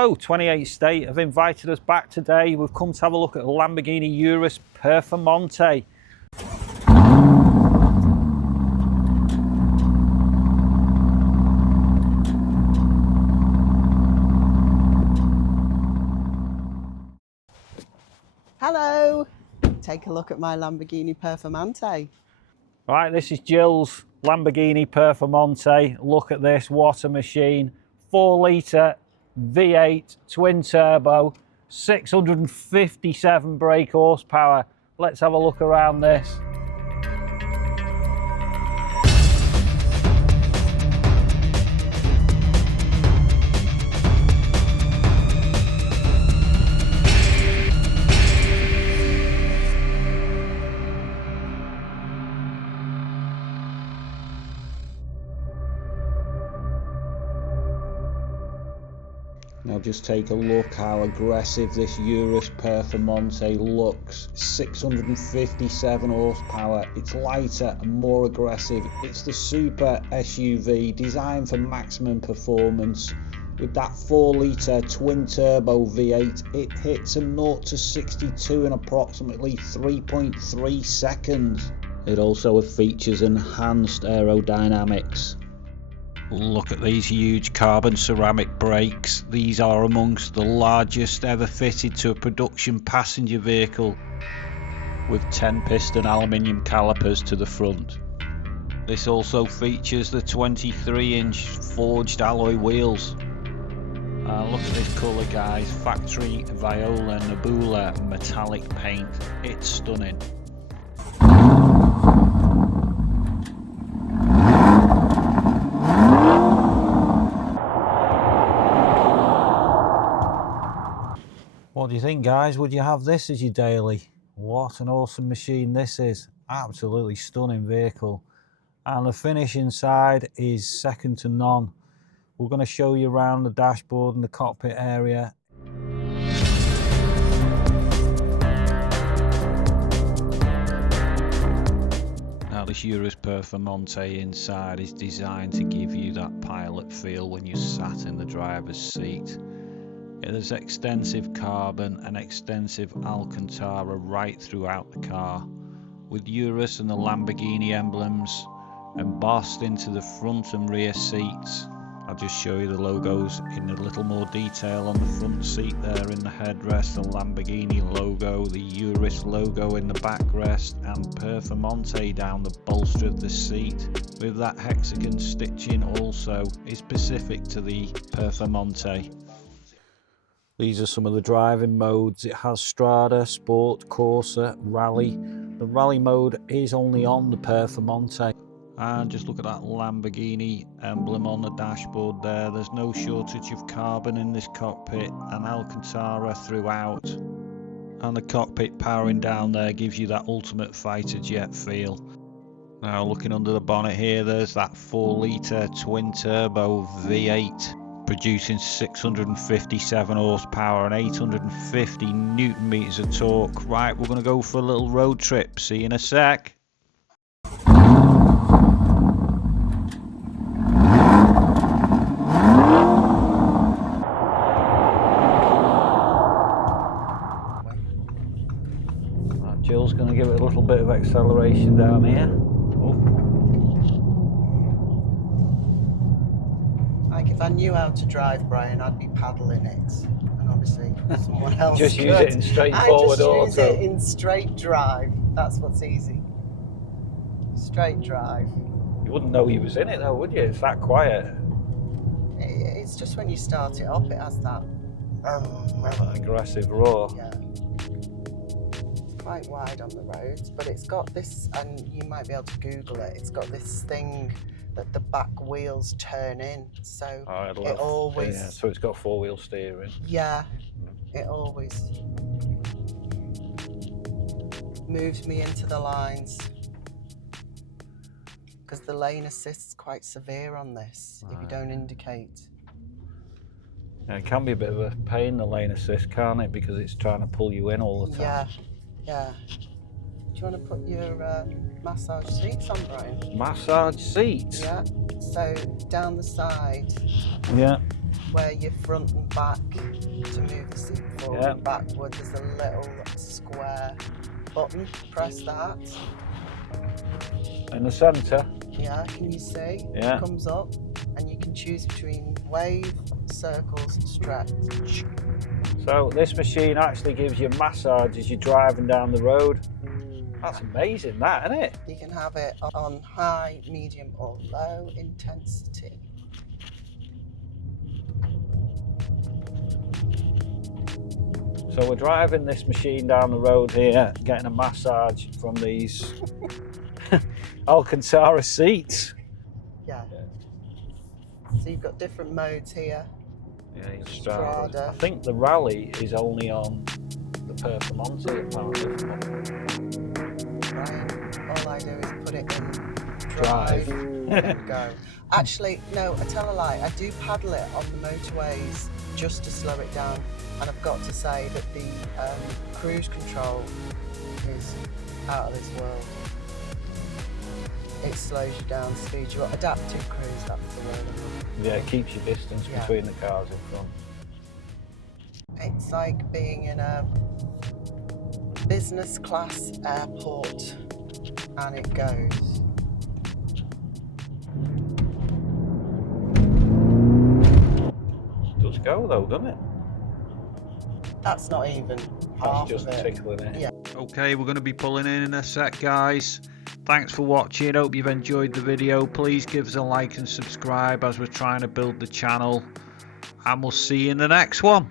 Hello, 28 State have invited us back today. We've come to have a look at the Lamborghini Urus Performante. Hello, take a look at my Lamborghini Performante. Right, this is Jill's Lamborghini Performante. Look at this, what a machine. 4 litre V8 twin turbo, 657 brake horsepower. Let's have a look around this. Now just take a look how aggressive this Urus Performante looks. 657 horsepower, it's lighter and more aggressive. It's the super SUV designed for maximum performance. With that 4 litre twin turbo V8, it hits a 0 to 62 in approximately 3.3 seconds. It also features enhanced aerodynamics. Look at these huge carbon ceramic brakes. These are amongst the largest ever fitted to a production passenger vehicle, with 10 piston aluminium calipers to the front. This also features the 23-inch forged alloy wheels. Look at this colour, guys. Factory Viola Nebula Metallic paint. It's stunning. What do you think, guys? Would you have this as your daily? What an awesome machine this is. Absolutely stunning vehicle. And the finish inside is second to none. We're going to show you around the dashboard and the cockpit area. Now this Urus Performante inside is designed to give you that pilot feel when you're sat in the driver's seat. It has extensive carbon and extensive Alcantara right throughout the car, with Urus and the Lamborghini emblems embossed into the front and rear seats. I'll just show you the logos in a little more detail. On the front seat there in the headrest, the Lamborghini logo, the Urus logo in the backrest, and Perfomonte down the bolster of the seat, with that hexagon stitching also is specific to the Perfomonte. These are some of the driving modes. It has Strada, Sport, Corsa, Rally. The Rally mode is only on the Performante. And just look at that Lamborghini emblem on the dashboard there. There's no shortage of carbon in this cockpit, and Alcantara throughout. And the cockpit powering down there gives you that ultimate fighter jet feel. Now looking under the bonnet here, there's that 4 litre twin turbo V8. Producing 657 horsepower and 850 newton meters of torque. Right, we're going to go for a little road trip. See you in a sec. Right, Jill's going to give it a little bit of acceleration down here. Like if I knew how to drive, Brian, I'd be paddling it, and obviously someone else Just could. use it in straightforward auto. I just use it in straight drive. That's what's easy. Straight drive. You wouldn't know you was in it though, would you? It's that quiet. It's just when you start it up, it has that aggressive roar. Yeah. It's quite wide on the roads, but it's got this, and you might be able to Google it. It's got this thing that the back wheels turn in, so it always... Yeah, so it's got 4-wheel steering. Yeah, it always moves me into the lines, because the lane assist's quite severe on this, if you don't indicate. Yeah, it can be a bit of a pain, the lane assist, can't it? Because it's trying to pull you in all the time. Yeah. Do you want to put your massage seats on, Brian? Massage seats? Yeah, so down the side. Yeah. where your front and back, to move the seat forward and backward, there's a little square button. Press that. In the centre. Yeah, can you see? Yeah. It comes up and you can choose between wave, circles and stretch. So this machine actually gives you massage as you're driving down the road. That's amazing, that, isn't it? You can have it on high, medium or low intensity. So we're driving this machine down the road here, getting a massage from these Alcantara seats. Yeah. So you've got different modes here. Yeah, Strada. I think the rally is only on the Perfomonte apparently. Right. All I do is put it in drive and go. Actually, no, I tell a lie. I do paddle it on the motorways just to slow it down. And I've got to say that the cruise control is out of this world. It slows you down, speeds you up. Adaptive cruise, that's the word. Yeah, it keeps your distance between the cars in front. It's like being in a business class airport, and it goes. It does go though, doesn't it? That's not even half just of it. tickling it. Yeah. Okay, we're going to be pulling in a sec, guys. Thanks for watching. Hope you've enjoyed the video. Please give us a like and subscribe as we're trying to build the channel. And we'll see you in the next one.